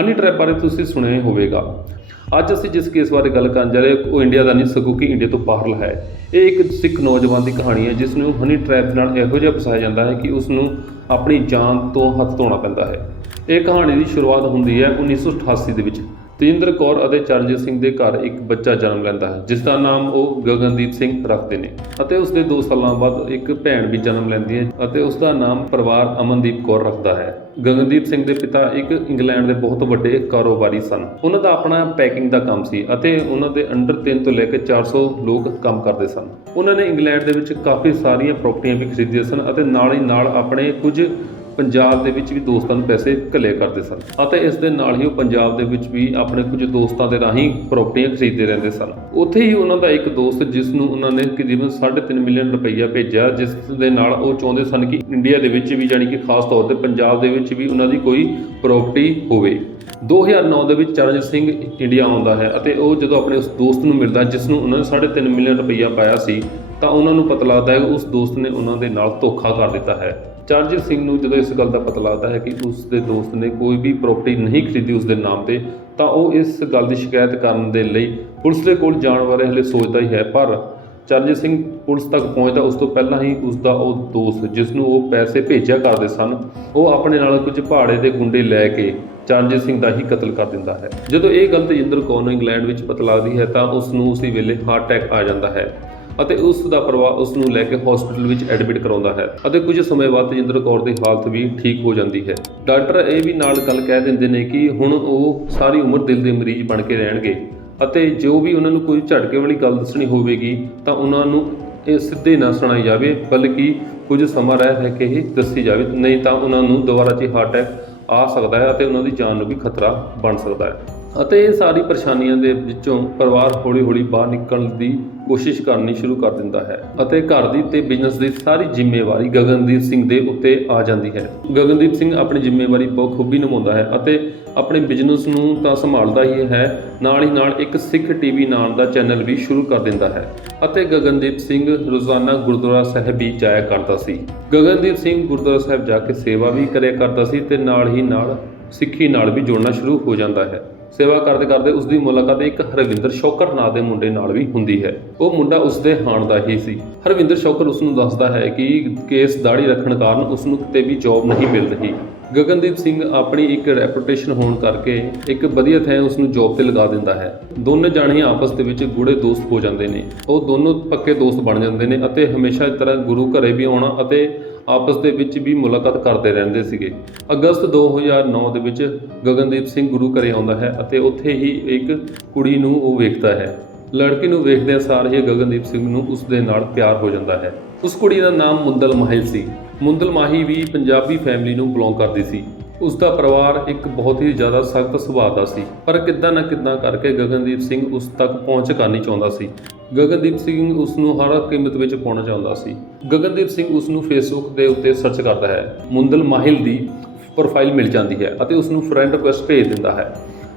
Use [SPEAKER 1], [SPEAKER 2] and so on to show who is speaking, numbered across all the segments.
[SPEAKER 1] Honey trap ਬਾਰੇ ਤੁਸੀਂ ਸੁਣਿਆ ਹੋਵੇਗਾ। ਅੱਜ ਅਸੀਂ ਜਿਸ ਕੇਸ ਬਾਰੇ ਗੱਲ ਕਰਨ ਜਾ ਰਹੇ ਉਹ ਇੰਡੀਆ ਦਾ ਨਹੀਂ ਸਗੋਂ ਕਿ ਇੰਡੀਆ ਤੋਂ ਬਾਹਰਲਾ ਹੈ। ਇਹ ਇੱਕ ਸਿੱਖ ਨੌਜਵਾਨ ਦੀ ਕਹਾਣੀ ਹੈ ਜਿਸ ਨੂੰ ਹਨੀ ਟ੍ਰੈਪ ਨਾਲ ਇਹੋ ਜਿਹਾ ਫਸਾਇਆ ਜਾਂਦਾ ਹੈ ਕਿ ਉਸ ਨੂੰ ਆਪਣੀ ਜਾਨ ਤੋਂ ਹੱਥ ਧੋਣਾ ਪੈਂਦਾ ਹੈ। ਇਹ ਕਹਾਣੀ ਦੀ ਸ਼ੁਰੂਆਤ ਹੁੰਦੀ ਹੈ 1988 ਦੇ ਵਿੱਚ। ਤੇਜਿੰਦਰ ਕੌਰ ਅਤੇ ਚਰਨਜੀਤ ਸਿੰਘ ਦੇ ਘਰ ਇੱਕ ਬੱਚਾ ਜਨਮ ਲੈਂਦਾ ਹੈ, ਜਿਸ ਦਾ ਨਾਮ ਉਹ ਗਗਨਦੀਪ ਸਿੰਘ ਰੱਖਦੇ ਨੇ ਅਤੇ ਉਸ ਦੇ 2 ਸਾਲਾਂ ਬਾਅਦ ਇੱਕ ਭੈਣ ਵੀ ਜਨਮ ਲੈਂਦੀ ਹੈ ਅਤੇ ਉਸ ਦਾ ਨਾਮ ਪਰਿਵਾਰ ਅਮਨਦੀਪ ਕੌਰ ਰੱਖਦਾ ਹੈ। ਗਗਨਦੀਪ ਸਿੰਘ ਦੇ ਪਿਤਾ ਇੱਕ ਇੰਗਲੈਂਡ ਦੇ ਬਹੁਤ ਵੱਡੇ ਕਾਰੋਬਾਰੀ ਸਨ। ਉਹਨਾਂ ਦਾ ਆਪਣਾ ਪੈਕਿੰਗ ਦਾ ਕੰਮ ਸੀ ਅਤੇ ਉਹਨਾਂ ਦੇ ਅੰਡਰ 3 ਤੋਂ ਲੈ ਕੇ 400 ਲੋਕ ਕੰਮ ਕਰਦੇ ਸਨ। ਉਹਨਾਂ ਨੇ ਇੰਗਲੈਂਡ ਦੇ ਵਿੱਚ ਕਾਫੀ ਸਾਰੀਆਂ ਪ੍ਰਾਪਰਟੀਆਂ ਵੀ ਖਰੀਦੀਆਂ ਸਨ ਅਤੇ ਨਾਲ ਹੀ ਨਾਲ ਆਪਣੇ ਕੁਝ ਪੰਜਾਬ ਦੇ ਵਿੱਚ ਵੀ ਦੋਸਤਾਂ ਨੂੰ ਪੈਸੇ ਘੱਲੇ ਕਰਦੇ ਸਨ ਅਤੇ ਇਸ ਦੇ ਨਾਲ ਹੀ ਉਹ ਪੰਜਾਬ ਦੇ ਵਿੱਚ ਵੀ ਆਪਣੇ ਕੁਝ ਦੋਸਤਾਂ ਦੇ ਰਾਹੀਂ ਪ੍ਰਾਪਰਟੀਆਂ ਖਰੀਦਦੇ ਰਹਿੰਦੇ ਸਨ। ਉੱਥੇ ਹੀ ਉਹਨਾਂ ਦਾ ਇੱਕ ਦੋਸਤ ਜਿਸ ਨੂੰ ਉਹਨਾਂ ਨੇ ਤਕਰੀਬਨ 3.5 ਮਿਲੀਅਨ ਰੁਪਈਆ ਭੇਜਿਆ, ਜਿਸ ਦੇ ਨਾਲ ਉਹ ਚਾਹੁੰਦੇ ਸਨ ਕਿ ਇੰਡੀਆ ਦੇ ਵਿੱਚ ਵੀ ਜਾਣੀ ਕਿ ਖਾਸ ਤੌਰ ਤੇ ਪੰਜਾਬ ਦੇ ਵਿੱਚ ਵੀ ਉਹਨਾਂ ਦੀ ਕੋਈ ਪ੍ਰਾਪਰਟੀ ਹੋਵੇ। 2009 ਦੇ ਵਿੱਚ ਚਰਨਜੀਤ ਸਿੰਘ ਇੰਡੀਆ ਆਉਂਦਾ ਹੈ ਅਤੇ ਉਹ ਜਦੋਂ ਆਪਣੇ ਉਸ ਦੋਸਤ ਨੂੰ ਮਿਲਦਾ, ਜਿਸ ਨੂੰ ਉਹਨਾਂ ਨੇ 3.5 ਮਿਲੀਅਨ ਰੁਪਈਆ ਪਾਇਆ ਸੀ ਤਾਂ ਉਹਨਾਂ ਨੂੰ ਪਤਾ ਲੱਗਦਾ ਹੈ ਕਿ ਉਸ ਦੋਸਤ ਨੇ ਉਹਨਾਂ ਦੇ ਨਾਲ ਧੋਖਾ ਕਰ ਦਿੱਤਾ ਹੈ। ਚਰਨਜੀਤ ਸਿੰਘ ਨੂੰ ਜਦੋਂ ਇਸ ਗੱਲ ਦਾ ਪਤਾ ਲੱਗਦਾ ਹੈ ਕਿ ਉਸ ਦੇ ਦੋਸਤ ਨੇ ਕੋਈ ਵੀ ਪ੍ਰਾਪਰਟੀ ਨਹੀਂ ਖਰੀਦੀ ਉਸ ਦੇ ਨਾਮ ਤੇ, ਤਾਂ ਉਹ ਇਸ ਗੱਲ ਦੀ ਸ਼ਿਕਾਇਤ ਕਰਨ ਦੇ ਲਈ ਪੁਲਿਸ ਦੇ ਕੋਲ ਜਾਣ ਬਾਰੇ ਹਲੇ ਸੋਚਦਾ ਹੀ ਹੈ। ਪਰ ਚਰਨਜੀਤ ਸਿੰਘ ਪੁਲਿਸ ਤੱਕ ਪਹੁੰਚਦਾ ਉਸ ਤੋਂ ਪਹਿਲਾਂ ਹੀ ਉਸ ਦਾ ਉਹ ਦੋਸਤ, ਜਿਸ ਨੂੰ ਉਹ ਪੈਸੇ ਭੇਜਿਆ ਕਰਦੇ ਸਨ, ਉਹ ਆਪਣੇ ਨਾਲ ਕੁਝ ਪਹਾੜੇ ਦੇ ਗੁੰਡੇ ਲੈ ਕੇ ਚਰਨਜੀਤ ਸਿੰਘ ਦਾ ਹੀ ਕਤਲ ਕਰ ਦਿੰਦਾ ਹੈ। ਜਦੋਂ ਇਹ ਗੱਲ ਤੇਜਿੰਦਰ ਕੌਰ ਨੂੰ ਇੰਗਲੈਂਡ ਵਿੱਚ ਪਤਾ ਲੱਗਦੀ ਹੈ, ਤਾਂ ਉਸ ਨੂੰ ਉਸੇ ਵੇਲੇ ਹਾਰਟ ਅਟੈਕ ਆ ਜਾਂਦਾ ਹੈ। ਅਤੇ ਉਸ ਦਾ ਪਰਿਵਾਰ ਉਸ ਨੂੰ ਲੈ ਕੇ ਹਸਪੀਟਲ ਵਿੱਚ ਐਡਮਿਟ ਕਰਾਉਂਦਾ ਹੈ ਅਤੇ ਕੁਝ ਸਮੇਂ ਬਾਅਦ ਤੇਜਿੰਦਰ ਕੌਰ ਦੀ ਹਾਲਤ ਵੀ ਠੀਕ ਹੋ ਜਾਂਦੀ ਹੈ। ਡਾਕਟਰ ਇਹ ਵੀ ਨਾਲ ਗੱਲ ਕਹਿ ਦਿੰਦੇ ਨੇ ਕਿ ਹੁਣ ਉਹ ਸਾਰੀ ਉਮਰ ਦਿਲ ਦੇ ਮਰੀਜ਼ ਬਣ ਕੇ ਰਹਿਣਗੇ ਅਤੇ ਜੋ ਵੀ ਉਹਨਾਂ ਨੂੰ ਕੋਈ ਝਟਕੇ ਵਾਲੀ ਗੱਲ ਦੱਸਣੀ ਹੋਵੇਗੀ ਤਾਂ ਉਹਨਾਂ ਨੂੰ ਇਹ ਸਿੱਧੇ ਨਾ ਸੁਣਾਈ ਜਾਵੇ, ਬਲਕਿ ਕੁਝ ਸਮਾਂ ਰਹਿ ਰਹਿ ਕੇ ਹੀ ਦੱਸੀ ਜਾਵੇ, ਨਹੀਂ ਤਾਂ ਉਹਨਾਂ ਨੂੰ ਦੁਬਾਰਾ 'ਚ ਹਾਰਟ ਅਟੈਕ ਆ ਸਕਦਾ ਹੈ ਅਤੇ ਉਹਨਾਂ ਦੀ ਜਾਨ ਨੂੰ ਵੀ ਖਤਰਾ ਬਣ ਸਕਦਾ ਹੈ। ਅਤੇ ਇਹ ਸਾਰੀ ਪਰੇਸ਼ਾਨੀਆਂ ਦੇ ਵਿੱਚੋਂ ਪਰਿਵਾਰ ਹੌਲੀ-ਹੌਲੀ ਬਾਹਰ ਨਿਕਲਣ ਦੀ ਕੋਸ਼ਿਸ਼ ਕਰਨੀ ਸ਼ੁਰੂ ਕਰ ਦਿੰਦਾ ਹੈ ਅਤੇ ਘਰ ਦੀ ਤੇ ਬਿਜ਼ਨਸ ਦੀ ਸਾਰੀ ਜ਼ਿੰਮੇਵਾਰੀ ਗਗਨਦੀਪ ਸਿੰਘ ਦੇ ਉੱਤੇ ਆ ਜਾਂਦੀ ਹੈ। ਗਗਨਦੀਪ ਸਿੰਘ ਆਪਣੀ ਜ਼ਿੰਮੇਵਾਰੀ ਬਹੁਤ ਨਿਭਾਉਂਦਾ ਹੈ ਅਤੇ ਆਪਣੇ ਬਿਜ਼ਨਸ ਨੂੰ ਤਾਂ ਸੰਭਾਲਦਾ ਹੀ ਹੈ, ਨਾਲ ਹੀ ਨਾਲ ਇੱਕ ਸਿੱਖ ਟੀਵੀ ਨਾਮ ਦਾ ਚੈਨਲ ਵੀ ਸ਼ੁਰੂ ਕਰ ਦਿੰਦਾ ਹੈ ਅਤੇ ਗਗਨਦੀਪ ਸਿੰਘ ਰੋਜ਼ਾਨਾ ਗੁਰਦੁਆਰਾ ਸਾਹਿਬ ਵੀ ਜਾਇਆ ਕਰਦਾ ਸੀ। ਗਗਨਦੀਪ ਸਿੰਘ ਗੁਰਦੁਆਰਾ ਸਾਹਿਬ ਜਾ ਕੇ ਸੇਵਾ ਵੀ ਕਰਿਆ ਕਰਦਾ ਸੀ ਤੇ ਨਾਲ ਹੀ ਨਾਲ ਸਿੱਖੀ ਨਾਲ ਵੀ ਜੋੜਨਾ ਸ਼ੁਰੂ ਹੋ ਜਾਂਦਾ ਹੈ। ਸੇਵਾ ਕਰਦੇ ਕਰਦੇ ਉਸ ਦੀ ਮੁਲਾਕਾਤ ਇੱਕ ਹਰਵਿੰਦਰ ਸ਼ੌਕਰ ਨਾਂ ਦੇ ਮੁੰਡੇ ਨਾਲ ਵੀ ਹੁੰਦੀ ਹੈ। ਉਹ ਮੁੰਡਾ ਉਸ ਦੇ ਹਾਣ ਦਾ ਹੀ ਸੀ। ਹਰਵਿੰਦਰ ਸ਼ੌਕਰ ਉਸ ਨੂੰ ਦੱਸਦਾ ਹੈ ਕਿ ਕੇਸ ਦਾੜੀ ਰੱਖਣ ਕਾਰਨ ਉਸ ਨੂੰ ਕਿਤੇ ਵੀ ਜੌਬ ਨਹੀਂ ਮਿਲ ਰਹੀ। ਗਗਨਦੀਪ ਸਿੰਘ ਆਪਣੀ ਇੱਕ ਰੈਪੂਟੇਸ਼ਨ ਹੋਣ ਕਰਕੇ ਇੱਕ ਵਧੀਆ ਥੈਂ ਉਸ ਨੂੰ ਜੌਬ ਤੇ ਲਗਾ ਦਿੰਦਾ ਹੈ। ਦੋਨੇ ਜਾਣੇ ਆਪਸ ਦੇ ਵਿੱਚ ਗੂੜੇ ਦੋਸਤ ਹੋ ਜਾਂਦੇ ਨੇ। ਉਹ ਦੋਨੋਂ ਪੱਕੇ ਦੋਸਤ ਬਣ ਜਾਂਦੇ ਨੇ ਅਤੇ ਹਮੇਸ਼ਾ ਇਸ ਤਰ੍ਹਾਂ ਗੁਰੂ ਘਰੇ ਵੀ ਆਉਣਾ ਅਤੇ ਆਪਸ ਦੇ ਵਿੱਚ ਵੀ ਮੁਲਾਕਾਤ ਕਰਦੇ ਰਹਿੰਦੇ ਸੀਗੇ। ਅਗਸਤ 2009 ਦੇ ਵਿੱਚ ਗਗਨਦੀਪ ਸਿੰਘ ਗੁਰੂ ਘਰੇ ਆਉਂਦਾ ਹੈ ਅਤੇ ਉੱਥੇ ਹੀ ਇੱਕ ਕੁੜੀ ਨੂੰ ਉਹ ਵੇਖਦਾ ਹੈ। ਲੜਕੀ ਨੂੰ ਵੇਖਦਿਆਂ ਸਾਰ ਹੀ ਗਗਨਦੀਪ ਸਿੰਘ ਨੂੰ ਉਸ ਦੇ ਨਾਲ ਪਿਆਰ ਹੋ ਜਾਂਦਾ ਹੈ। ਉਸ ਕੁੜੀ ਦਾ ਨਾਮ ਮੁੰਦਲ ਮਾਹਿਲ ਸੀ। ਮੁੰਦਲ ਮਾਹੀ ਵੀ ਪੰਜਾਬੀ ਫੈਮਿਲੀ ਨੂੰ ਬਿਲੋਂਗ ਕਰਦੀ ਸੀ। ਉਸ ਦਾ ਪਰਿਵਾਰ ਇੱਕ ਬਹੁਤ ਹੀ ਜ਼ਿਆਦਾ ਸਖਤ ਸੁਭਾਅ ਦਾ ਸੀ, ਪਰ ਕਿੱਦਾਂ ਨਾ ਕਿੱਦਾਂ ਕਰਕੇ ਗਗਨਦੀਪ ਸਿੰਘ ਉਸ ਤੱਕ ਪਹੁੰਚ ਕਰਨੀ ਚਾਹੁੰਦਾ ਸੀ। ਗਗਨਦੀਪ ਸਿੰਘ ਉਸ ਨੂੰ ਹਰ ਕੀਮਤ ਵਿੱਚ ਪਾਉਣਾ ਚਾਹੁੰਦਾ ਸੀ। ਗਗਨਦੀਪ ਸਿੰਘ ਉਸ ਨੂੰ ਫੇਸਬੁੱਕ ਦੇ ਉੱਤੇ ਸਰਚ ਕਰਦਾ ਹੈ। ਮੁੰਦਲ ਮਾਹਿਲ ਦੀ ਪ੍ਰੋਫਾਈਲ ਮਿਲ ਜਾਂਦੀ ਹੈ ਅਤੇ ਉਸ ਨੂੰ ਫਰੈਂਡ ਰਿਕੁਐਸਟ ਭੇਜ ਦਿੰਦਾ ਹੈ।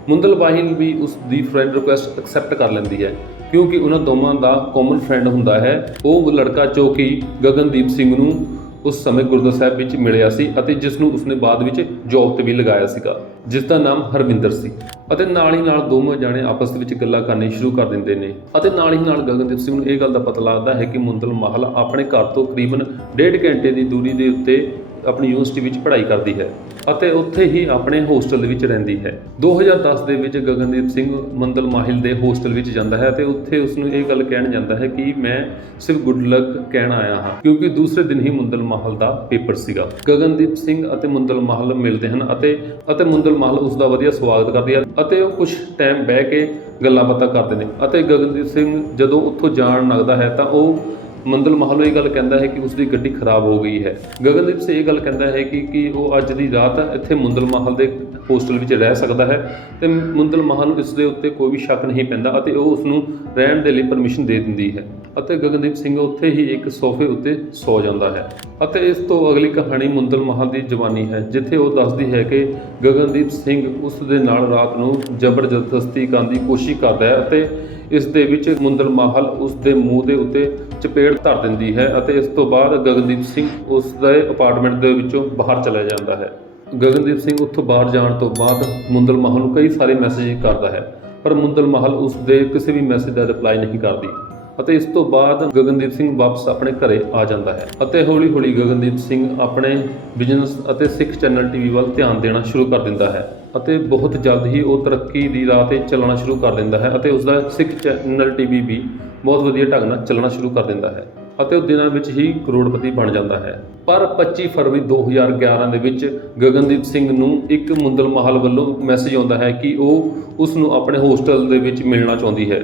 [SPEAKER 1] ਮੁੰਦਲ ਮਾਹਿਲ ਵੀ ਉਸ ਦੀ ਫਰੈਂਡ ਰਿਕੁਐਸਟ ਐਕਸੈਪਟ ਕਰ ਲੈਂਦੀ ਹੈ, ਕਿਉਂਕਿ ਉਹਨਾਂ ਦੋਵਾਂ ਦਾ ਕਾਮਨ ਫਰੈਂਡ ਹੁੰਦਾ ਹੈ। ਉਹ ਲੜਕਾ ਜੋ ਕਿ ਗਗਨਦੀਪ ਸਿੰਘ ਨੂੰ ਉਸ ਸਮੇਂ ਗੁਰਦੁਆਰਾ ਸਾਹਿਬ ਵਿੱਚ ਮਿਲਿਆ ਸੀ ਅਤੇ ਜਿਸ ਨੂੰ ਉਸਨੇ ਬਾਅਦ ਵਿੱਚ ਜੌਬ ਤੇ ਵੀ ਲਗਾਇਆ ਸੀਗਾ, ਜਿਸ ਦਾ ਨਾਮ ਹਰਵਿੰਦਰ ਸੀ। ਅਤੇ ਨਾਲ ਹੀ ਨਾਲ ਦੋਵੇਂ ਜਾਣੇ ਆਪਸ ਵਿੱਚ ਗੱਲਾਂ ਕਰਨੀ ਸ਼ੁਰੂ ਕਰ ਦਿੰਦੇ ਨੇ। ਅਤੇ ਨਾਲ ਹੀ ਨਾਲ ਗਗਨਦੀਪ ਸਿੰਘ ਨੂੰ ਇਹ ਗੱਲ ਦਾ ਪਤਾ ਲੱਗਦਾ ਹੈ ਕਿ ਮੁੰਦਲ ਮਹਲ ਆਪਣੇ ਘਰ ਤੋਂ ਕਰੀਬਨ ਡੇਢ ਘੰਟੇ ਦੀ ਦੂਰੀ ਦੇ ਉੱਤੇ ਆਪਣੀ ਯੂਨੀਵਰਸਿਟੀ ਵਿੱਚ ਪੜ੍ਹਾਈ ਕਰਦੀ ਹੈ ਅਤੇ ਉੱਥੇ ਹੀ ਆਪਣੇ ਹੋਸਟਲ ਦੇ ਵਿੱਚ ਰਹਿੰਦੀ ਹੈ। 2010 ਦੇ ਵਿੱਚ ਗਗਨਦੀਪ ਸਿੰਘ ਮੰਦਲ ਮਾਹਿਲ ਦੇ ਹੋਸਟਲ ਵਿੱਚ ਜਾਂਦਾ ਹੈ ਤੇ ਉੱਥੇ ਉਸ ਨੂੰ ਇਹ ਗੱਲ ਕਹਿਣ ਜਾਂਦਾ ਹੈ ਕਿ ਮੈਂ ਸਿਰਫ ਗੁੱਡ ਲੱਕ ਕਹਿਣ ਆਇਆ ਹਾਂ, ਕਿਉਂਕਿ ਦੂਸਰੇ ਦਿਨ ਹੀ ਮੁੰਦਲ ਮਾਹਲ ਦਾ ਪੇਪਰ ਸੀਗਾ। ਗਗਨਦੀਪ ਸਿੰਘ ਅਤੇ ਮੁੰਦਲ ਮਾਹਲ ਮਿਲਦੇ ਹਨ ਅਤੇ ਅਤੇ ਮੁੰਦਲ ਮਾਹਲ ਉਸ ਦਾ ਵਧੀਆ ਸਵਾਗਤ ਕਰਦੀ ਹੈ ਅਤੇ ਉਹ ਕੁਝ ਟਾਈਮ ਬਹਿ ਕੇ ਗੱਲਾਂ ਬਾਤਾਂ ਕਰਦੇ ਨੇ ਅਤੇ ਗਗਨਦੀਪ ਸਿੰਘ ਜਦੋਂ ਉੱਥੋਂ ਜਾਣ ਲੱਗਦਾ ਹੈ ਤਾਂ ਉਹ ਮੰਦਲ ਮਹਲ ਇਹ ਗੱਲ ਕਹਿੰਦਾ ਹੈ ਕਿ ਉਸ ਦੀ ਗੱਡੀ ਖਰਾਬ ਹੋ ਗਈ ਹੈ। ਗਗਨਦੀਪ ਸੇ ਇਹ ਗੱਲ ਕਹਿੰਦਾ ਹੈ ਕਿ ਕਿ ਉਹ ਅੱਜ ਦੀ ਰਾਤ ਇੱਥੇ ਮੁੰਦਲ ਮਹਲ ਦੇ ਹੋਸਟਲ ਵਿੱਚ ਰਹਿ ਸਕਦਾ ਹੈ ਤੇ ਮੁੰਦਲ ਮਹਲ ਨੂੰ ਇਸ ਦੇ ਉੱਤੇ ਕੋਈ ਵੀ ਸ਼ੱਕ ਨਹੀਂ ਪੈਂਦਾ ਅਤੇ ਉਹ ਉਸ ਨੂੰ ਰਹਿਣ ਦੇ ਲਈ ਪਰਮਿਸ਼ਨ ਦੇ ਦਿੰਦੀ ਹੈ ਅਤੇ ਗਗਨਦੀਪ ਸਿੰਘ ਉੱਥੇ ਹੀ ਇੱਕ ਸੋਫੇ ਉੱਤੇ ਸੌ ਜਾਂਦਾ ਹੈ। ਅਤੇ ਇਸ ਤੋਂ ਅਗਲੀ ਕਹਾਣੀ ਮੁੰਦਲ ਮਹਲ ਦੀ ਜਵਾਨੀ ਹੈ, ਜਿੱਥੇ ਉਹ ਦੱਸਦੀ ਹੈ ਕਿ ਗਗਨਦੀਪ ਸਿੰਘ ਉਸ ਦੇ ਨਾਲ ਰਾਤ ਨੂੰ ਜ਼ਬਰਦਸਤੀ ਕਰਨ ਦੀ ਕੋਸ਼ਿਸ਼ ਕਰਦਾ ਹੈ ਅਤੇ ਇਸ ਦੇ ਵਿੱਚ ਮੁੰਦਲ ਮਾਹਲ ਉਸ ਦੇ ਮੂੰਹ ਦੇ ਉੱਤੇ ਚਪੇੜ ਧਰ ਦਿੰਦੀ ਹੈ ਅਤੇ ਇਸ ਤੋਂ ਬਾਅਦ ਗਗਨਦੀਪ ਸਿੰਘ ਉਸ ਦੇ ਅਪਾਰਟਮੈਂਟ ਦੇ ਵਿੱਚੋਂ ਬਾਹਰ ਚਲਾ ਜਾਂਦਾ ਹੈ। ਗਗਨਦੀਪ ਸਿੰਘ ਉੱਥੋਂ ਬਾਹਰ ਜਾਣ ਤੋਂ ਬਾਅਦ ਮੁੰਦਲ ਮਾਹਲ ਨੂੰ ਕਈ ਸਾਰੇ ਮੈਸੇਜ ਕਰਦਾ ਹੈ, ਪਰ ਮੁੰਦਲ ਮਾਹਲ ਉਸ ਦੇ ਕਿਸੇ ਵੀ ਮੈਸੇਜ ਦਾ ਰਿਪਲਾਈ ਨਹੀਂ ਕਰਦੀ ਅਤੇ ਇਸ ਤੋਂ ਬਾਅਦ ਗਗਨਦੀਪ ਸਿੰਘ ਵਾਪਸ ਆਪਣੇ ਘਰੇ ਆ ਜਾਂਦਾ ਹੈ ਅਤੇ ਹੌਲੀ-ਹੌਲੀ ਗਗਨਦੀਪ ਸਿੰਘ ਆਪਣੇ ਬਿਜ਼ਨਸ ਅਤੇ ਸਿੱਖ ਚੈਨਲ ਟੀਵੀ ਵੱਲ ਧਿਆਨ ਦੇਣਾ ਸ਼ੁਰੂ ਕਰ ਦਿੰਦਾ ਹੈ। ਅਤੇ ਬਹੁਤ ਜਲਦ ਹੀ ਉਹ ਤਰੱਕੀ ਦੀ ਰਾਹ ਤੇ ਚੱਲਣਾ ਸ਼ੁਰੂ ਕਰ ਦਿੰਦਾ ਹੈ ਅਤੇ ਉਸ ਦਾ ਸਿੱਖ ਚੈਨਲ ਟੀਵੀ ਵੀ ਬਹੁਤ ਵਧੀਆ ਢੰਗ ਨਾਲ ਚੱਲਣਾ ਸ਼ੁਰੂ ਕਰ ਦਿੰਦਾ ਹੈ ਅਤੇ ਉਹ ਦਿਨਾਂ ਵਿੱਚ ਹੀ ਕਰੋੜਪਤੀ ਬਣ ਜਾਂਦਾ ਹੈ। ਪਰ 25 ਫਰਵਰੀ 2011 ਦੇ ਵਿੱਚ ਗਗਨਦੀਪ ਸਿੰਘ ਨੂੰ ਇੱਕ ਮੁੰਦਲ ਮਾਹਲ ਵੱਲੋਂ ਮੈਸੇਜ ਆਉਂਦਾ ਹੈ ਕਿ ਉਹ ਉਸ ਨੂੰ ਆਪਣੇ ਹੋਸਟਲ ਦੇ ਵਿੱਚ ਮਿਲਣਾ ਚਾਹੁੰਦੀ ਹੈ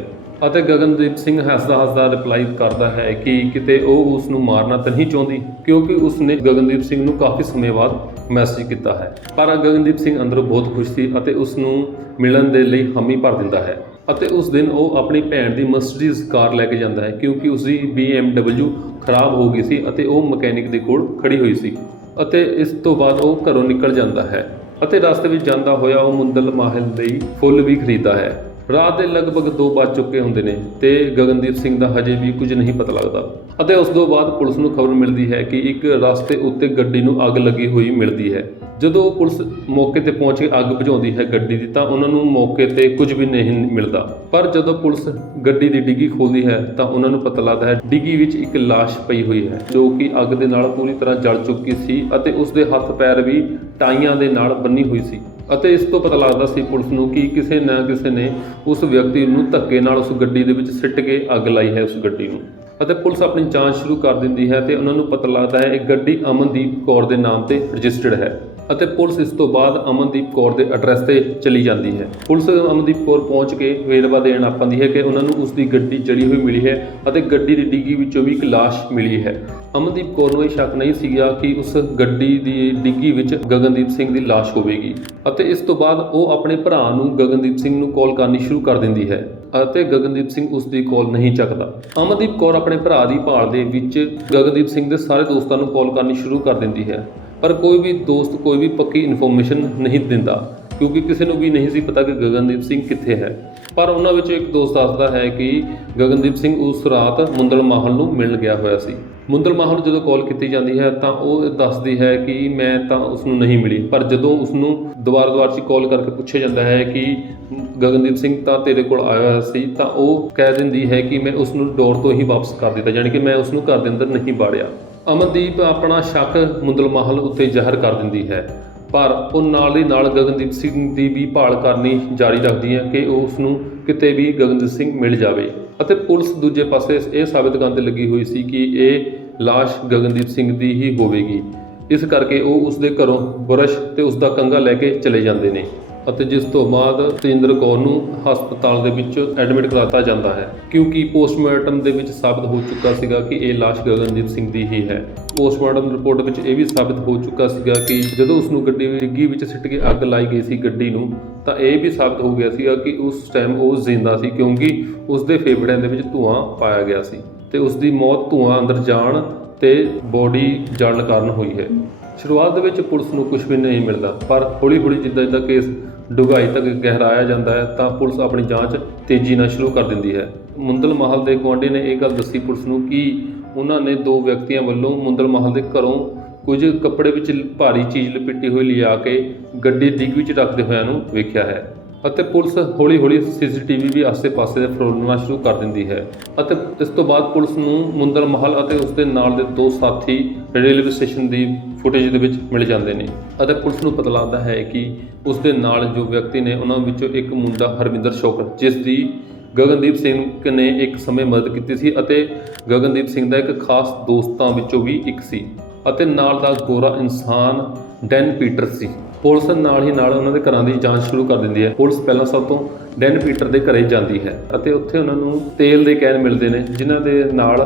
[SPEAKER 1] ਅਤੇ ਗਗਨਦੀਪ ਸਿੰਘ ਹੱਸਦਾ ਹੱਸਦਾ ਰਿਪਲਾਈ ਕਰਦਾ ਹੈ ਕਿ ਕਿਤੇ ਉਹ ਉਸ ਨੂੰ ਮਾਰਨਾ ਤਾਂ ਨਹੀਂ ਚਾਹੁੰਦੀ, ਕਿਉਂਕਿ ਉਸ ਨੇ ਗਗਨਦੀਪ ਸਿੰਘ ਨੂੰ ਕਾਫੀ ਸਮੇਂ ਬਾਅਦ ਮੈਸੇਜ ਕੀਤਾ ਹੈ। ਪਰ ਗਗਨਦੀਪ ਸਿੰਘ ਅੰਦਰੋਂ ਬਹੁਤ ਖੁਸ਼ ਸੀ ਅਤੇ ਉਸ ਨੂੰ ਮਿਲਣ ਦੇ ਲਈ ਹਾਮੀ ਭਰ ਦਿੰਦਾ ਹੈ ਅਤੇ ਉਸ ਦਿਨ ਉਹ ਆਪਣੀ ਭੈਣ ਦੀ ਮਰਸੀਡੀਜ਼ ਕਾਰ ਲੈ ਕੇ ਜਾਂਦਾ ਹੈ ਕਿਉਂਕਿ ਉਸ ਦੀ BMW ਖਰਾਬ ਹੋ ਗਈ ਸੀ ਅਤੇ ਉਹ ਮਕੈਨਿਕ ਦੇ ਕੋਲ ਖੜੀ ਹੋਈ ਸੀ ਅਤੇ ਇਸ ਤੋਂ ਬਾਅਦ ਉਹ ਘਰੋਂ ਨਿਕਲ ਜਾਂਦਾ ਹੈ ਅਤੇ ਰਸਤੇ ਵਿੱਚ ਜਾਂਦਾ ਹੋਇਆ ਉਹ ਮੁੰਦਲ ਮਾਹਲ ਲਈ ਫੁੱਲ ਵੀ ਖਰੀਦਦਾ ਹੈ। ਰਾਤ ਦੇ ਲਗਭਗ 2 ਵੱਜ ਚੁੱਕੇ ਹੁੰਦੇ ਨੇ ਤੇ ਗਗਨਦੀਪ ਸਿੰਘ ਦਾ ਹਜੇ ਵੀ ਕੁਝ ਨਹੀਂ ਪਤਾ ਲੱਗਦਾ। ਅਤੇ ਉਸ ਤੋਂ ਬਾਅਦ ਪੁਲਿਸ ਨੂੰ ਖਬਰ ਮਿਲਦੀ ਹੈ ਕਿ ਇੱਕ ਰਸਤੇ ਉੱਤੇ ਗੱਡੀ ਨੂੰ ਅੱਗ ਲੱਗੀ ਹੋਈ ਮਿਲਦੀ ਹੈ। ਜਦੋਂ ਪੁਲਿਸ ਮੌਕੇ ਤੇ ਪਹੁੰਚ ਕੇ ਅੱਗ ਬੁਝਾਉਂਦੀ ਹੈ ਗੱਡੀ ਦੀ ਤਾਂ ਉਹਨਾਂ ਨੂੰ ਮੌਕੇ ਤੇ ਕੁਝ ਵੀ ਨਹੀਂ ਮਿਲਦਾ। ਪਰ ਜਦੋਂ ਪੁਲਿਸ ਗੱਡੀ ਦੀ ਡਿੱਗੀ ਖੋਲਦੀ ਹੈ ਤਾਂ ਉਹਨਾਂ ਨੂੰ ਪਤਾ ਲੱਗਦਾ ਹੈ ਡਿੱਗੀ ਵਿੱਚ ਇੱਕ ਲਾਸ਼ ਪਈ ਹੋਈ ਹੈ, ਜੋ ਕਿ ਅੱਗ ਦੇ ਨਾਲ ਪੂਰੀ ਤਰ੍ਹਾਂ ਜਲ ਚੁੱਕੀ ਸੀ ਅਤੇ ਉਸ ਦੇ ਹੱਥ ਪੈਰ ਵੀ ਟਾਈਆਂ ਦੇ ਨਾਲ ਬੰਨੀ ਹੋਈ ਸੀ। ਅਤੇ ਇਸ ਤੋਂ ਪਤਾ ਲੱਗਦਾ ਸੀ ਪੁਲਿਸ ਨੂੰ ਕਿ ਕਿਸੇ ਨਾ ਕਿਸੇ ਨੇ ਉਸ ਵਿਅਕਤੀ ਨੂੰ ਧੱਕੇ ਨਾਲ ਉਸ ਗੱਡੀ ਦੇ ਵਿੱਚ ਸਿੱਟ ਕੇ ਅੱਗ ਲਾਈ ਹੈ ਉਸ ਗੱਡੀ ਨੂੰ। ਅਤੇ ਪੁਲਿਸ ਆਪਣੀ ਜਾਂਚ ਸ਼ੁਰੂ ਕਰ ਦਿੰਦੀ ਹੈ ਤੇ ਉਹਨਾਂ ਨੂੰ ਪਤਾ ਲੱਗਦਾ ਹੈ ਇਹ ਗੱਡੀ ਅਮਨਦੀਪ ਕੌਰ ਦੇ ਨਾਮ ਤੇ ਰਜਿਸਟਰਡ ਹੈ ਅਤੇ ਪੁਲਿਸ ਇਸ ਤੋਂ ਬਾਅਦ ਅਮਨਦੀਪ ਕੌਰ ਦੇ ਐਡਰੈਸ ਤੇ ਚਲੀ ਜਾਂਦੀ ਹੈ। ਪੁਲਿਸ ਅਮਨਦੀਪ ਕੌਰ ਪਹੁੰਚ ਕੇ ਵੇਰਵਾ ਦੇਣ ਆਪੰਦੀ ਹੈ ਕਿ ਉਹਨਾਂ ਨੂੰ ਉਸ ਦੀ ਗੱਡੀ ਚੜੀ ਹੋਈ ਮਿਲੀ ਹੈ ਅਤੇ ਗੱਡੀ ਦੀ ਡਿੱਗੀ ਵਿੱਚੋਂ ਵੀ ਇੱਕ ਲਾਸ਼ ਮਿਲੀ ਹੈ। ਅਮਨਦੀਪ ਕੌਰ ਨੂੰ ਇਹ ਸ਼ੱਕ ਨਹੀਂ ਸੀਗਾ ਕਿ ਉਸ ਗੱਡੀ ਦੀ ਡਿੱਗੀ ਵਿੱਚ ਗਗਨਦੀਪ ਸਿੰਘ ਦੀ ਲਾਸ਼ ਹੋਵੇਗੀ ਅਤੇ ਇਸ ਤੋਂ ਬਾਅਦ ਉਹ ਆਪਣੇ ਭਰਾ ਨੂੰ ਗਗਨਦੀਪ ਸਿੰਘ ਨੂੰ ਕਾਲ ਕਰਨੀ ਸ਼ੁਰੂ ਕਰ ਦਿੰਦੀ ਹੈ ਅਤੇ ਗਗਨਦੀਪ ਸਿੰਘ ਉਸ ਦੀ ਕਾਲ ਨਹੀਂ ਚੱਕਦਾ। ਅਮਨਦੀਪ ਕੌਰ ਆਪਣੇ ਆਪਣੇ ਭਰਾ ਦੀ ਭਾਲ ਦੇ ਵਿੱਚ ਗਗਨਦੀਪ ਸਿੰਘ ਦੇ ਸਾਰੇ ਦੋਸਤਾਂ ਨੂੰ ਕਾਲ ਕਰਨੀ ਸ਼ੁਰੂ ਕਰ ਦਿੰਦੀ ਹੈ। ਪਰ ਕੋਈ ਵੀ ਦੋਸਤ ਕੋਈ ਵੀ ਪੱਕੀ ਇਨਫੋਰਮੇਸ਼ਨ ਨਹੀਂ ਦਿੰਦਾ। ਕਿਉਂਕਿ ਕਿਸੇ ਨੂੰ ਵੀ ਨਹੀਂ ਸੀ ਪਤਾ ਕਿ ਗਗਨਦੀਪ ਸਿੰਘ ਕਿੱਥੇ ਹੈ। ਪਰ ਉਹਨਾਂ ਵਿੱਚੋਂ ਇੱਕ ਦੋਸਤ ਦੱਸਦਾ ਹੈ ਕਿ ਗਗਨਦੀਪ ਸਿੰਘ ਉਸ ਰਾਤ ਮੁੰਦਲ ਮਾਹਲ ਨੂੰ ਮਿਲਣ ਗਿਆ ਹੋਇਆ ਸੀ। ਮੁੰਦਲ ਮਾਹਲ ਨੂੰ ਜਦੋਂ ਕਾਲ ਕੀਤੀ ਜਾਂਦੀ ਹੈ ਤਾਂ ਉਹ ਦੱਸਦੀ ਹੈ ਕਿ ਮੈਂ ਤਾਂ ਉਸ ਨੂੰ ਨਹੀਂ ਮਿਲੀ। ਪਰ ਜਦੋਂ ਉਸ ਨੂੰ ਦੁਬਾਰਾ-ਦੁਬਾਰਾ ਚ ਕਾਲ ਕਰਕੇ ਪੁੱਛਿਆ ਜਾਂਦਾ ਹੈ ਕਿ ਗਗਨਦੀਪ ਸਿੰਘ ਤਾਂ ਤੇਰੇ ਕੋਲ ਆਇਆ ਹੋਇਆ ਸੀ ਤਾਂ ਉਹ ਕਹਿ ਦਿੰਦੀ ਹੈ ਕਿ ਮੈਂ ਉਸ ਨੂੰ ਡੋਰ ਤੋਂ ਹੀ ਵਾਪਸ ਕਰ ਦਿੱਤਾ, ਯਾਨੀ ਕਿ ਮੈਂ ਉਸ ਨੂੰ ਘਰ ਦੇ ਅੰਦਰ ਨਹੀਂ ਬਾੜਿਆ। ਅਮਨਦੀਪ ਆਪਣਾ ਸ਼ੱਕ ਮੁੰਦਲ ਮਾਹਲ ਉੱਤੇ ਜ਼ਾਹਰ ਕਰ ਦਿੰਦੀ ਹੈ। ਪਰ ਉਹ ਨਾਲ ਦੀ ਨਾਲ ਗਗਨਦੀਪ ਸਿੰਘ ਦੀ ਵੀ ਭਾਲ ਕਰਨੀ ਜਾਰੀ ਰੱਖਦੀ ਹੈ ਕਿ ਉਹ ਉਸ ਨੂੰ ਕਿਤੇ ਵੀ ਗਗਨਦੀਪ ਸਿੰਘ ਮਿਲ ਜਾਵੇ। ਅਤੇ ਪੁਲਿਸ ਦੂਜੇ ਪਾਸੇ ਇਹ ਸਾਬਿਤ ਕਰਨ ਤੇ ਲੱਗੀ ਹੋਈ ਸੀ ਕਿ ਇਹ ਲਾਸ਼ ਗਗਨਦੀਪ ਸਿੰਘ ਦੀ ਹੀ ਹੋਵੇਗੀ। ਇਸ ਕਰਕੇ ਉਹ ਉਸ ਦੇ ਘਰੋਂ ਬੁਰਸ਼ ਤੇ ਉਸ ਦਾ ਕੰਗਾ ਲੈ ਕੇ ਚਲੇ ਜਾਂਦੇ ਨੇ। ਅਤੇ ਜਿਸ ਤੋਂ ਬਾਅਦ ਤੇਂਦਰ ਕੌਰ ਨੂੰ ਹਸਪਤਾਲ ਦੇ ਵਿੱਚ ਐਡਮਿਟ ਕਰਾਤਾ ਜਾਂਦਾ ਹੈ। ਕਿਉਂਕਿ ਪੋਸਟਮਾਰਟਮ ਦੇ ਵਿੱਚ ਸਾਬਤ ਹੋ ਚੁੱਕਾ ਸੀਗਾ ਕਿ ਇਹ ਲਾਸ਼ ਗਗਨਜੀਤ ਸਿੰਘ ਦੀ ਹੀ ਹੈ। ਪੋਸਟਮਾਰਟਮ ਰਿਪੋਰਟ ਵਿੱਚ ਇਹ ਵੀ ਸਾਬਤ ਹੋ ਚੁੱਕਾ ਸੀਗਾ ਕਿ ਜਦੋਂ ਉਸ ਨੂੰ ਗੱਡੀ ਡਿੱਗੀ ਵਿੱਚ ਸਿੱਟ ਕੇ ਅੱਗ ਲਾਈ ਗਈ ਸੀ ਗੱਡੀ ਨੂੰ, ਤਾਂ ਇਹ ਵੀ ਸਾਬਤ ਹੋ ਗਿਆ ਸੀਗਾ ਕਿ ਉਸ ਟਾਈਮ ਉਹ ਜ਼ਿੰਦਾ ਸੀ ਕਿਉਂਕਿ ਉਸ ਦੇ ਫੇਫੜਿਆਂ ਦੇ ਵਿੱਚ ਧੂਆਂ ਪਾਇਆ ਗਿਆ ਸੀ ਤੇ ਉਸ ਦੀ ਮੌਤ ਧੂਆਂ ਅੰਦਰ ਜਾਣ ਤੇ ਬੋਡੀ ਜਲਣ ਕਾਰਨ ਹੋਈ ਹੈ। ਸ਼ੁਰੂਆਤ ਦੇ ਵਿੱਚ ਪੁਲਿਸ ਨੂੰ ਕੁਝ ਵੀ ਨਹੀਂ ਮਿਲਦਾ, ਪਰ ਹੌਲੀ-ਹੌਲੀ ਜਿੱਦਾਂ ਜਿੱਦਾਂ ਕੇਸ ਡੂੰਘਾਈ ਤੱਕ ਗਹਿਰਾਇਆ ਜਾਂਦਾ ਹੈ, ਤਾਂ ਪੁਲਿਸ ਆਪਣੀ ਜਾਂਚ ਤੇਜ਼ੀ ਨਾਲ ਸ਼ੁਰੂ ਕਰ ਦਿੰਦੀ ਹੈ। ਮੁੰਦਲ ਮਹਲ ਦੇ ਗੁਆਂਢੀ ਨੇ ਇਹ ਗੱਲ ਦੱਸੀ ਪੁਲਿਸ ਨੂੰ ਕਿ ਉਹਨਾਂ ਨੇ ਦੋ ਵਿਅਕਤੀਆਂ ਵੱਲੋਂ ਮੁੰਦਲ ਮਹਲ ਦੇ ਘਰੋਂ ਕੁਝ ਕੱਪੜੇ ਵਿੱਚ ਭਾਰੀ ਚੀਜ਼ ਲਪੇਟੀ ਹੋਈ ਲਿਆ ਕੇ ਗੱਡੀ ਡਿੱਗ ਵਿੱਚ ਰੱਖਦੇ ਹੋਇਆਂ ਨੂੰ ਵੇਖਿਆ ਹੈ ਅਤੇ ਪੁਲਿਸ ਹੌਲੀ-ਹੌਲੀ ਸੀਸੀਟੀਵੀ ਵੀ ਆਸੇ-ਪਾਸੇ ਦੇ ਫਰੋਲਣਾ ਸ਼ੁਰੂ ਕਰ ਦਿੰਦੀ ਹੈ ਅਤੇ ਇਸ ਤੋਂ ਬਾਅਦ ਪੁਲਿਸ ਨੂੰ ਮੁੰਦਲ ਮਹਲ ਅਤੇ ਉਸ ਦੇ ਨਾਲ ਦੇ ਦੋ ਸਾਥੀ ਰੇਲਵੇ ਸਟੇਸ਼ਨ ਦੀ ਫੁਟੇਜ ਦੇ ਵਿੱਚ ਮਿਲ ਜਾਂਦੇ ਨੇ। ਅਤੇ ਪੁਲਿਸ ਨੂੰ ਪਤਾ ਲੱਗਦਾ ਹੈ ਕਿ ਉਸ ਦੇ ਨਾਲ ਜੋ ਵਿਅਕਤੀ ਨੇ, ਉਹਨਾਂ ਵਿੱਚੋਂ ਇੱਕ ਮੁੰਡਾ ਹਰਵਿੰਦਰ ਸ਼ੋਕਰ, ਜਿਸ ਦੀ ਗਗਨਦੀਪ ਸਿੰਘ ਨੇ ਇੱਕ ਸਮੇਂ ਮਦਦ ਕੀਤੀ ਸੀ ਅਤੇ ਗਗਨਦੀਪ ਸਿੰਘ ਦਾ ਇੱਕ ਖਾਸ ਦੋਸਤਾਂ ਵਿੱਚੋਂ ਵੀ ਇੱਕ ਸੀ ਅਤੇ ਨਾਲ ਦਾ ਗੋਰਾ ਇਨਸਾਨ ਡੈਨ ਪੀਟਰ ਸੀ। ਪੁਲਿਸ ਨਾਲ ਹੀ ਨਾਲ ਉਹਨਾਂ ਦੇ ਘਰਾਂ ਦੀ ਜਾਂਚ ਸ਼ੁਰੂ ਕਰ ਦਿੰਦੀ ਹੈ। ਪੁਲਿਸ ਪਹਿਲਾਂ ਸਭ ਤੋਂ ਡੈਨ ਪੀਟਰ ਦੇ ਘਰੇ ਜਾਂਦੀ ਹੈ ਅਤੇ ਉੱਥੇ ਉਹਨਾਂ ਨੂੰ ਤੇਲ ਦੇ ਕੈਨ ਮਿਲਦੇ ਨੇ, ਜਿਨ੍ਹਾਂ ਦੇ ਨਾਲ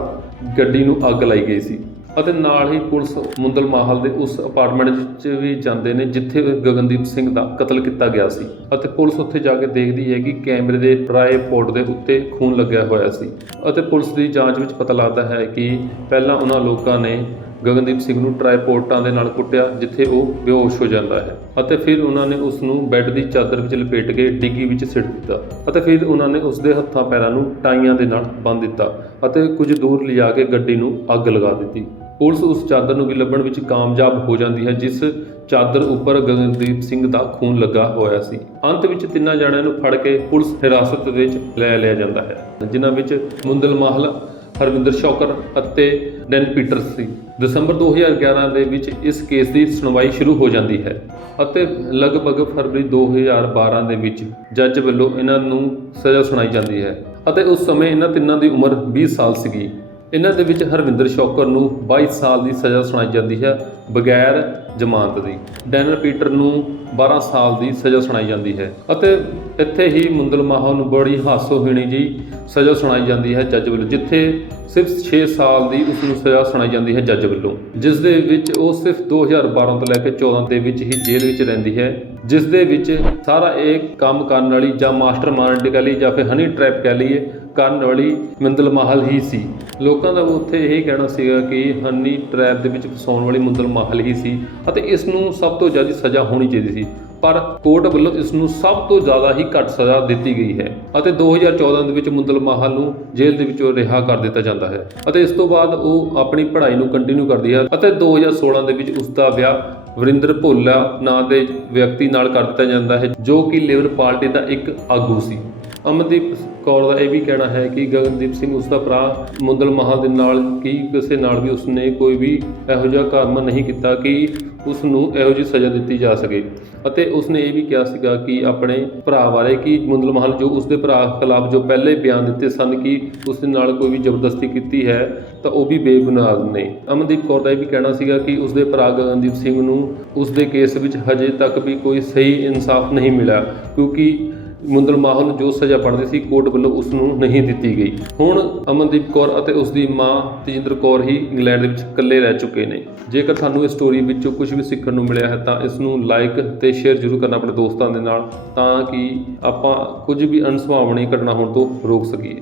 [SPEAKER 1] ਗੱਡੀ ਨੂੰ ਅੱਗ ਲਾਈ ਗਈ ਸੀ। ਅਤੇ ਨਾਲ ਹੀ ਪੁਲਿਸ ਮੁੰਦਲ ਮਾਹਲ ਦੇ ਉਸ ਅਪਾਰਟਮੈਂਟ 'ਚ ਵੀ ਜਾਂਦੇ ਨੇ, ਜਿੱਥੇ ਗਗਨਦੀਪ ਸਿੰਘ ਦਾ ਕਤਲ ਕੀਤਾ ਗਿਆ ਸੀ। ਅਤੇ ਪੁਲਿਸ ਉੱਥੇ ਜਾ ਕੇ ਦੇਖਦੀ ਹੈ ਕਿ ਕੈਮਰੇ ਦੇ ਟ੍ਰਾਈਪੋਡ ਦੇ ਉੱਤੇ ਖੂਨ ਲੱਗਿਆ ਹੋਇਆ ਸੀ। ਅਤੇ ਪੁਲਿਸ ਦੀ ਜਾਂਚ ਵਿੱਚ ਪਤਾ ਲੱਗਦਾ ਹੈ ਕਿ ਪਹਿਲਾਂ ਉਹਨਾਂ ਲੋਕਾਂ ਨੇ ਗਗਨਦੀਪ ਸਿੰਘ ਨੂੰ ਟ੍ਰਾਈਪੋਰਟਾਂ ਦੇ ਨਾਲ ਕੁੱਟਿਆ, ਜਿੱਥੇ ਉਹ ਬੇਹੋਸ਼ ਹੋ ਜਾਂਦਾ ਹੈ। ਅਤੇ ਫਿਰ ਉਹਨਾਂ ਨੇ ਉਸ ਨੂੰ ਬੈੱਡ ਦੀ ਚਾਦਰ ਵਿੱਚ ਲਪੇਟ ਕੇ ਡਿੱਗੀ ਵਿੱਚ ਸਿੱਟ ਦਿੱਤਾ। ਅਤੇ ਫਿਰ ਉਹਨਾਂ ਨੇ ਉਸ ਦੇ ਹੱਥਾਂ ਪੈਰਾਂ ਨੂੰ ਟਾਈਆਂ ਦੇ ਨਾਲ ਬੰਨ੍ਹ ਦਿੱਤਾ ਅਤੇ ਕੁਝ ਦੂਰ ਲਿਜਾ ਕੇ ਗੱਡੀ ਨੂੰ ਅੱਗ ਲਗਾ ਦਿੱਤੀ। ਪੁਲਿਸ ਉਸ ਚਾਦਰ ਨੂੰ ਵੀ ਲੱਭਣ ਵਿੱਚ ਕਾਮਯਾਬ ਹੋ ਜਾਂਦੀ ਹੈ, ਜਿਸ ਚਾਦਰ ਉੱਪਰ ਗਗਨਦੀਪ ਸਿੰਘ ਦਾ ਖੂਨ ਲੱਗਾ ਹੋਇਆ ਸੀ। ਅੰਤ ਵਿੱਚ ਤਿੰਨਾਂ ਜਣਿਆਂ ਨੂੰ ਫੜ ਕੇ ਪੁਲਿਸ ਹਿਰਾਸਤ ਵਿੱਚ ਲੈ ਲਿਆ ਜਾਂਦਾ ਹੈ। ਜਿਨ੍ਹਾਂ ਵਿੱਚ ਮੁੰਦਲ ਮਾਹਲ, ਹਰਵਿੰਦਰ ਸ਼ੌਕਰ ਅਤੇ ਡੈਨ ਪੀਟਰਸ ਸੀ। ਦਸੰਬਰ 2011 ਦੇ ਵਿੱਚ ਇਸ ਕੇਸ ਦੀ ਸੁਣਵਾਈ ਸ਼ੁਰੂ ਹੋ ਜਾਂਦੀ ਹੈ ਅਤੇ ਲਗਭਗ ਫਰਵਰੀ 2012 ਦੇ ਵਿੱਚ ਜੱਜ ਵੱਲੋਂ ਇਹਨਾਂ ਨੂੰ ਸਜ਼ਾ ਸੁਣਾਈ ਜਾਂਦੀ ਹੈ ਅਤੇ ਉਸ ਸਮੇਂ ਇਹਨਾਂ ਤਿੰਨਾਂ ਦੀ ਉਮਰ 20 ਸਾਲ ਸੀਗੀ। ਇਹਨਾਂ ਦੇ ਵਿੱਚ ਹਰਵਿੰਦਰ ਸ਼ੌਕਰ ਨੂੰ 22 ਸਾਲ ਦੀ ਸਜ਼ਾ ਸੁਣਾਈ ਜਾਂਦੀ ਹੈ, ਬਗੈਰ ਜ਼ਮਾਨਤ ਦੀ। ਡੈਨਲ ਪੀਟਰ ਨੂੰ 12 ਸਾਲ ਦੀ ਸਜ਼ਾ ਸੁਣਾਈ ਜਾਂਦੀ ਹੈ ਅਤੇ ਇੱਥੇ ਹੀ ਮੁੰਦਲ ਮਾਹੌ ਨੂੰ ਬੜੀ ਹਾਸੋਹੀਣੀ ਜੀ ਸਜ਼ਾ ਸੁਣਾਈ ਜਾਂਦੀ ਹੈ ਜੱਜ ਵੱਲੋਂ, ਜਿੱਥੇ ਸਿਰਫ 6 ਸਾਲ ਦੀ ਉਸ ਨੂੰ ਸਜ਼ਾ ਸੁਣਾਈ ਜਾਂਦੀ ਹੈ ਜੱਜ ਵੱਲੋਂ। ਜਿਸ ਦੇ ਵਿੱਚ ਉਹ ਸਿਰਫ 2012 ਤੋਂ ਲੈ ਕੇ 14 ਦੇ ਵਿੱਚ ਹੀ ਜੇਲ੍ਹ ਵਿੱਚ ਰਹਿੰਦੀ ਹੈ, ਜਿਸ ਦੇ ਵਿੱਚ ਸਾਰਾ ਇਹ ਕੰਮ ਕਰਨ ਵਾਲੀ ਜਾਂ ਮਾਸਟਰਮਾਈਂਡ ਕਹਿ ਲਈ ਜਾਂ ਫਿਰ ਹਨੀ ਟ੍ਰੈਪ ਕਹਿ ਲਈਏ ਕਰਨ ਵਾਲੀ ਮੁੰਦਲ ਮਾਹਲ ਹੀ ਸੀ। ਲੋਕਾਂ ਦਾ ਉੱਥੇ ਇਹ ਕਹਿਣਾ ਸੀਗਾ ਕਿ ਹਨੀ ਟ੍ਰੈਪ ਦੇ ਵਿੱਚ ਫਸਾਉਣ ਵਾਲੀ ਮੁੰਦਲ ਮਾਹਲ ਹੀ ਸੀ ਅਤੇ ਇਸ ਨੂੰ ਸਭ ਤੋਂ ਜ਼ਿਆਦਾ ਸਜ਼ਾ ਹੋਣੀ ਚਾਹੀਦੀ ਸੀ। ਪਰ ਕੋਰਟ ਵੱਲੋਂ ਇਸ ਨੂੰ ਸਭ ਤੋਂ ਜ਼ਿਆਦਾ ਹੀ ਘੱਟ ਸਜ਼ਾ ਦਿੱਤੀ ਗਈ ਹੈ ਅਤੇ 2014 ਦੇ ਵਿੱਚ ਮੁੰਦਲ ਮਾਹਲ ਨੂੰ ਜੇਲ੍ਹ ਦੇ ਵਿੱਚੋਂ ਰਿਹਾ ਕਰ ਦਿੱਤਾ ਜਾਂਦਾ ਹੈ ਅਤੇ ਇਸ ਤੋਂ ਬਾਅਦ ਉਹ ਆਪਣੀ ਪੜ੍ਹਾਈ ਨੂੰ ਕੰਟੀਨਿਊ ਕਰਦੀ ਹੈ ਅਤੇ 2016 ਦੇ ਵਿੱਚ ਉਸ ਦਾ ਵਿਆਹ ਵਰਿੰਦਰ ਭੋਲਾ ਨਾਂ ਦੇ ਵਿਅਕਤੀ ਨਾਲ ਕਰ ਦਿੱਤਾ ਜਾਂਦਾ ਹੈ, ਜੋ ਕਿ ਲੇਬਰ ਪਾਰਟੀ ਦਾ ਇੱਕ ਆਗੂ ਸੀ। ਅਮਨਦੀਪ ਕੌਰ ਦਾ ਇਹ ਵੀ ਕਹਿਣਾ ਹੈ ਕਿ ਗਗਨਦੀਪ ਸਿੰਘ ਉਸ ਦਾ ਭਰਾ ਮੁੰਦਲ ਮਹਾਲ ਦੇ ਨਾਲ ਕੀ ਕਿਸੇ ਨਾਲ ਵੀ ਉਸਨੇ ਕੋਈ ਵੀ ਇਹੋ ਜਿਹਾ ਕੰਮ ਨਹੀਂ ਕੀਤਾ ਕਿ ਉਸ ਨੂੰ ਇਹੋ ਜਿਹੀ ਸਜ਼ਾ ਦਿੱਤੀ ਜਾ ਸਕੇ। ਅਤੇ ਉਸਨੇ ਇਹ ਵੀ ਕਿਹਾ ਸੀਗਾ ਕਿ ਆਪਣੇ ਭਰਾ ਬਾਰੇ ਕਿ ਮੁੰਦਲ ਮਹਲ ਜੋ ਉਸਦੇ ਭਰਾ ਖਿਲਾਫ ਜੋ ਪਹਿਲੇ ਬਿਆਨ ਦਿੱਤੇ ਸਨ ਕਿ ਉਸ ਦੇ ਨਾਲ ਕੋਈ ਵੀ ਜ਼ਬਰਦਸਤੀ ਕੀਤੀ ਹੈ, ਤਾਂ ਉਹ ਵੀ ਬੇਬੁਨਿਆਦ ਨੇ। ਅਮਨਦੀਪ ਕੌਰ ਦਾ ਇਹ ਵੀ ਕਹਿਣਾ ਸੀਗਾ ਕਿ ਉਸਦੇ ਭਰਾ ਗਗਨਦੀਪ ਸਿੰਘ ਨੂੰ ਉਸਦੇ ਕੇਸ ਵਿੱਚ ਹਜੇ ਤੱਕ ਵੀ ਕੋਈ ਸਹੀ ਇਨਸਾਫ ਨਹੀਂ ਮਿਲਿਆ, ਕਿਉਂਕਿ ਮੁੰਦਲ ਮਾਹਲ ਨੂੰ ਜੋ ਸਜ਼ਾ ਬਣਦੀ ਸੀ, ਕੋਰਟ ਵੱਲੋਂ ਉਸ ਨੂੰ ਨਹੀਂ ਦਿੱਤੀ ਗਈ। ਹੁਣ ਅਮਨਦੀਪ ਕੌਰ ਅਤੇ ਉਸ ਦੀ ਮਾਂ ਤੇਜਿੰਦਰ ਕੌਰ ਹੀ ਇੰਗਲੈਂਡ ਦੇ ਵਿੱਚ ਇਕੱਲੇ ਰਹਿ ਚੁੱਕੇ ਨੇ। ਜੇਕਰ ਤੁਹਾਨੂੰ ਇਸ ਸਟੋਰੀ ਵਿੱਚੋਂ ਕੁਝ ਵੀ ਸਿੱਖਣ ਨੂੰ ਮਿਲਿਆ ਹੈ, ਤਾਂ ਇਸ ਨੂੰ ਲਾਈਕ ਤੇ ਸ਼ੇਅਰ ਜ਼ਰੂਰ ਕਰਨਾ ਆਪਣੇ ਦੋਸਤਾਂ ਦੇ ਨਾਲ, ਤਾਂ ਕਿ ਆਪਾਂ ਕੁਝ ਵੀ ਅਣਸੁਭਾਵਣੀ ਘਟਨਾ ਹੋਣ ਤੋਂ ਰੋਕ ਸਕੀਏ।